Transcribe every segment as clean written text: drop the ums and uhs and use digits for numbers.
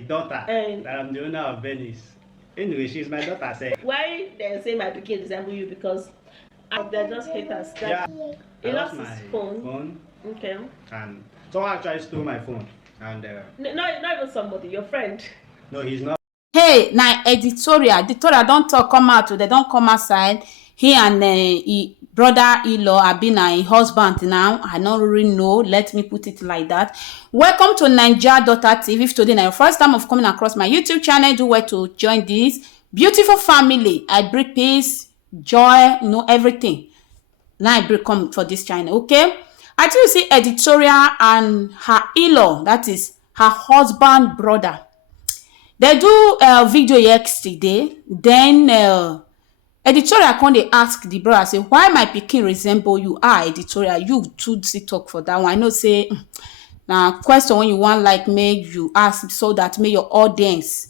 daughter And that I'm the owner of Venice. Anyway, she's my daughter. Say. why they say my pikin resemble you? Because they're just haters. Yeah, He I lost lost my his phone. phone, Okay. and someone actually stole my phone. And Not even somebody, your friend. no, he's not. Hey, now editorial don't talk come out. They don't come outside. He and he brother-in-law have been a husband now. I don't really know. Let me put it like that. Welcome to Naija Daughter TV. If today na your first time of coming across my YouTube channel, do well to join this beautiful family. I bring peace, joy, everything. Now I bring come for this channel, okay? I tell you see editorial and her in-law, that is her husband brother. They do video yesterday. Then editorial come dey ask the brother say, why my pikin resemble you? Editorial, you too sit talk for that one. I know say na question when you want like make you ask so that make your audience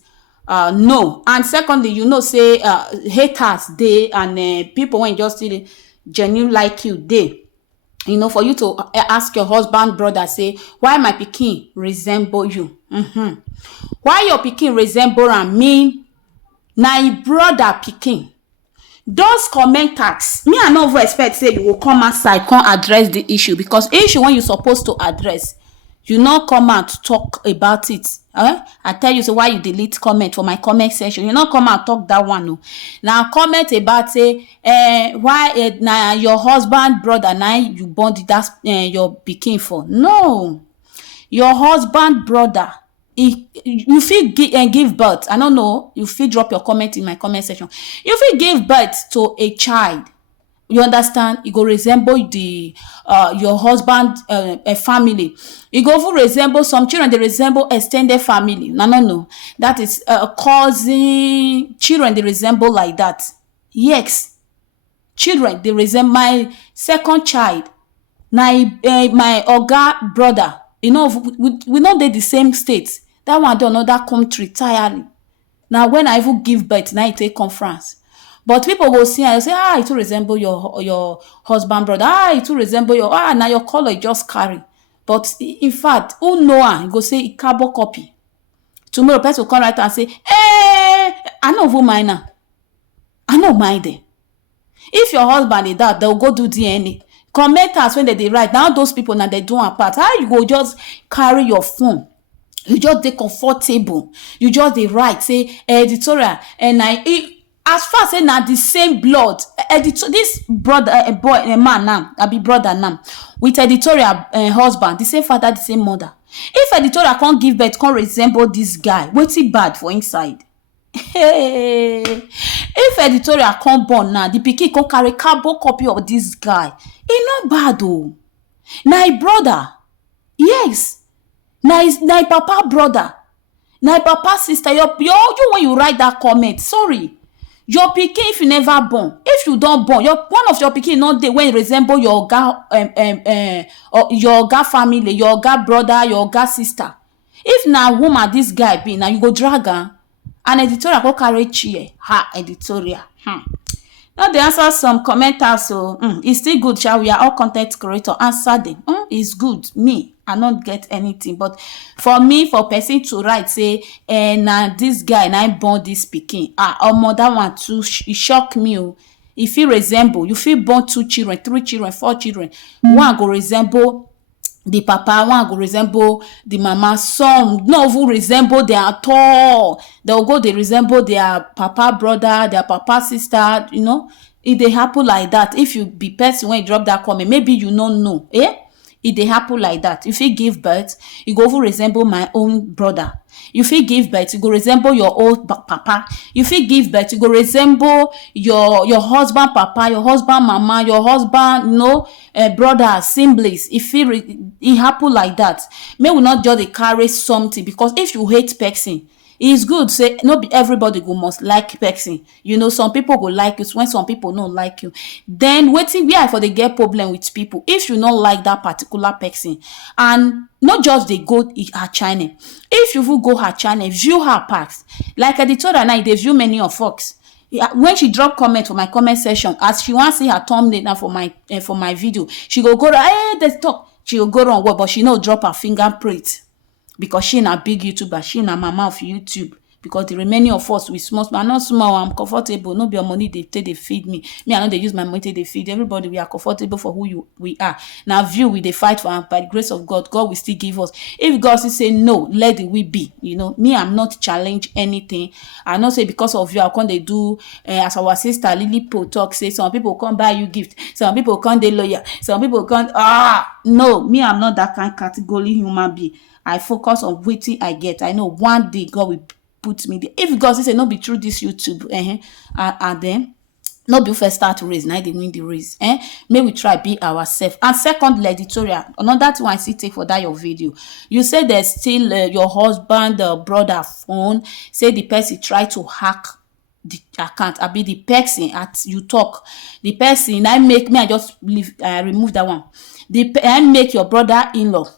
know. And secondly, you know say haters dey and people when just still genuine like you dey. For you to ask your husband brother say, why my pikin resemble you? Why your pikin resemble am mean na im brother pikin. Those commenters, me I no even expect say you go come outside come address the issue, because issue when you supposed to address, you no come out talk about it. I tell you, so why you delete comment for my comment section? You no come out talk that one. No. Now comment about say why na your husband brother na you born that your pikin for. No, your husband brother, you fit give birth. I don't know, you fit drop your comment in my comment section. You fit give birth to a child, you understand, e go resemble the your husband family. E go even resemble some children, they resemble extended family. No, that is cousin children, they resemble like that. Yes, children they resemble. My second child my oga brother, we no dey the same state. That one dey another country entirely. Now when I even give birth, now I take conference. But people go see and say, it will resemble your husband brother. It will resemble your now your color just carry. But in fact, who know am go say it carbon copy. Tomorrow person will come right and say, I no even mind now. I no mind them. If your husband is that, they'll go do DNA. Commenters when they write, now those people now they do apart. How you go just carry your phone? You just dey comfortable. You just dey write say editorial, and as far as say na the same blood. This brother man now, I be brother now with editorial husband, the same father, the same mother. If editorial can't give birth, can't resemble this guy, wetin bad for inside? Hey, if editorial come born now, the pikin come carry carbon copy of this guy, e no bad o. Na im brother, yes. Na papa brother, na papa sister. You when you write that comment, sorry, your pikin if you never born, if you don't born, one of your pikin not dey when resemble your oga family, your oga brother, your oga sister. If na woman this guy be, now you go drag am. And editorial go carry chair. Editorial. Now they answer some commenters, so it's still good. Shall we are all content creator? Answer them. It's good. Me, I don't get anything. But for me, for person to write, say, now this guy and I born this pikin. That one too, it shock me. If you resemble, you feel born 2 children, 3 children, 4 children. One go resemble the papa, one go resemble the mama. Some no even resemble them at all. They resemble their papa brother, their papa sister. It dey happen like that. If you be person when you drop that comment, maybe you don't know. It dey happen like that. If you give birth, you go even resemble my own brother. If you give birth, you go resemble your old papa. If you give birth, you go resemble your husband papa, your husband mama, your husband brother, siblings. If it happen like that, may we not just carry something, because if you hate person, it's good say not be everybody go must like person. Some people go like you when some people don't like you. Then waiting where for the get problem with people if you don't like that particular person. And not just they go her channel. If you will go her channel, view her packs. Like editorial now, they view many of folks. When she drop comment for my comment section, as she want to see her thumbnail now for my video, she go there's talk. She will go on what, but she no drop her fingerprint because she na big YouTuber, she na mama of YouTube. Because the remaining of us we small, I'm not small, I'm comfortable. No be your money they take, they feed me. Me, I know they use my money they feed everybody. We are comfortable for we are. Now view we they fight for, and by the grace of God, God will still give us. If God still say no, let it we be. You know, me, I'm not challenge anything. I not say because of you, I can't they do as our sister Lily Po talk say some people come buy you gift, some people can't they lawyer, some people can't no, me, I'm not that kind of category human being. I focus on waiting I get. I know one day God will put me there. If God say no be through this YouTube, and then no be first start race, now they win the race. May we try be ourselves. And secondly, editorial, another thing I see take for that your video. You say there's still your husband, brother phone. Say the person try to hack the account. I be the person at you talk. The person I make me I just leave remove that one. I make your brother-in-law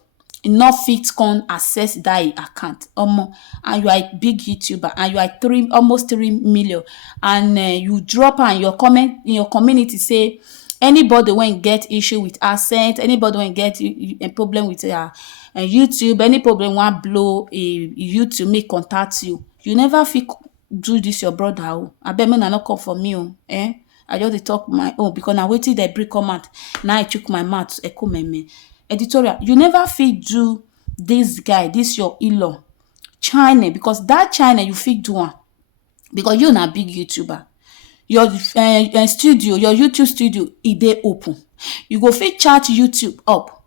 enough fit can access that account and you are a big YouTuber and you are almost 3 million and you drop on your comment in your community say anybody when get issue with accent, anybody when get a problem with YouTube, any problem want blow a YouTube make contact you. You never fit do this your brother. I bet me not come for me. I just talk my own because now waiting they break comment. Now I took my mouth echo me. Editorial, you never fit do this guy, this your in-law China, because that China you fit do one because you're not big YouTuber. Your studio, your YouTube studio, it dey open. You go fit chat YouTube up.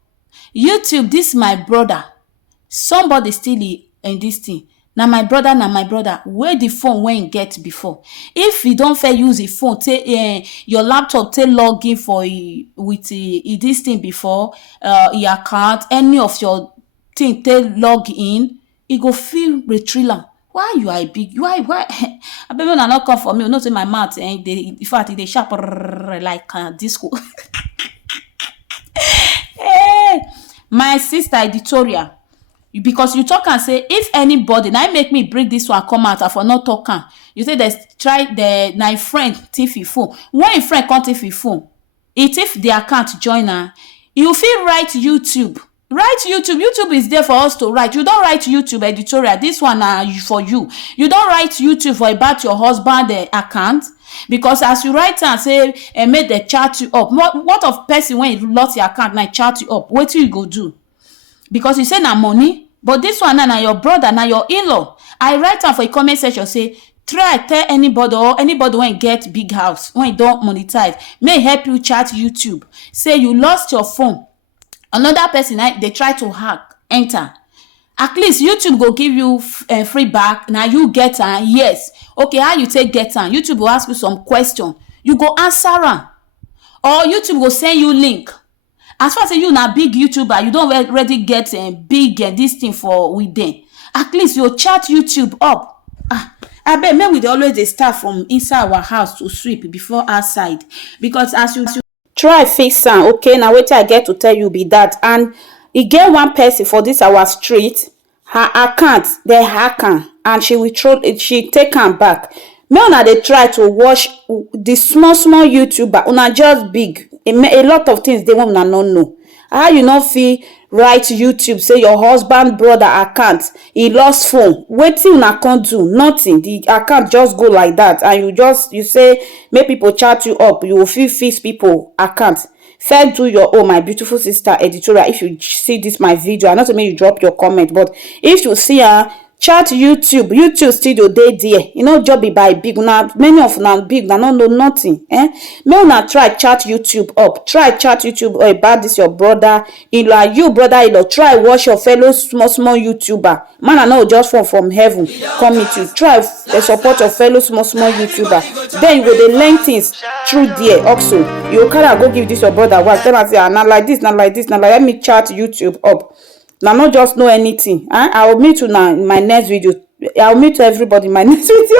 YouTube, this my brother. Somebody still in this thing. Now my brother, where the phone when get before. If you don't fair use a phone, take your laptop, take login for with this thing before your account, any of your thing, take log in, it go feel retrieval. Why you are big? Why? I bet not come for me. Not in my mouth. In fact, they sharp like disco. Hey, my sister Editorial. Because you talk and say if anybody now make me bring this one come out for not talking, you say there's try the my friend thief phone. When your friend can't thief phone, it if the account join her, you feel write YouTube. Write YouTube. YouTube is there for us to write. You don't write YouTube Editorial. This one for you. You don't write YouTube for about your husband account. Because as you write and say and make the chat you up. What of person when you lost your account now chat you up? What you go do? Because you say na money, but this one na your brother, na your in-law. I write am for a comment section say try tell anybody or anybody when get big house when you don't monetize may help you chat YouTube. Say you lost your phone, another person they try to hack enter. At least YouTube go give you free back. Now you get am yes. Okay, how you take get am? YouTube will ask you some question. You go answer am, or YouTube go send you link. As far as you na big YouTuber, you don't already get big this thing for with them. At least you chat YouTube up. I bet maybe we always start from inside our house to sweep before outside. Because as you try fix am, okay, now wait till I get to tell you be that. And e get one person for this our street, her account, they hack am, and she take am back. Me una dey try to watch the small YouTuber, una just big. A lot of things they want to not know. How you not feel write YouTube say your husband brother account he lost phone. Wetin una can't do nothing. The account just go like that, and you say make people chat you up. You will feel fix people account. First do your own, my beautiful sister Editorial. If you see this my video, I'm not saying you drop your comment, but if you see her chat YouTube studio dey there. You know job be by big. Now many of them big, they don't know nothing. May una try chat YouTube up. Try chat YouTube about this your brother in law. You brother in law, try watch your fellow small YouTuber. Man, I know just from heaven come meet you. Try support your fellow small YouTuber. Then you go dey learn things through there also. You can't go give this your brother what. Then I say not like this, not like this, not like let me chat YouTube up. Now not just know anything. I will meet you now in my next video. I will meet everybody in my next video.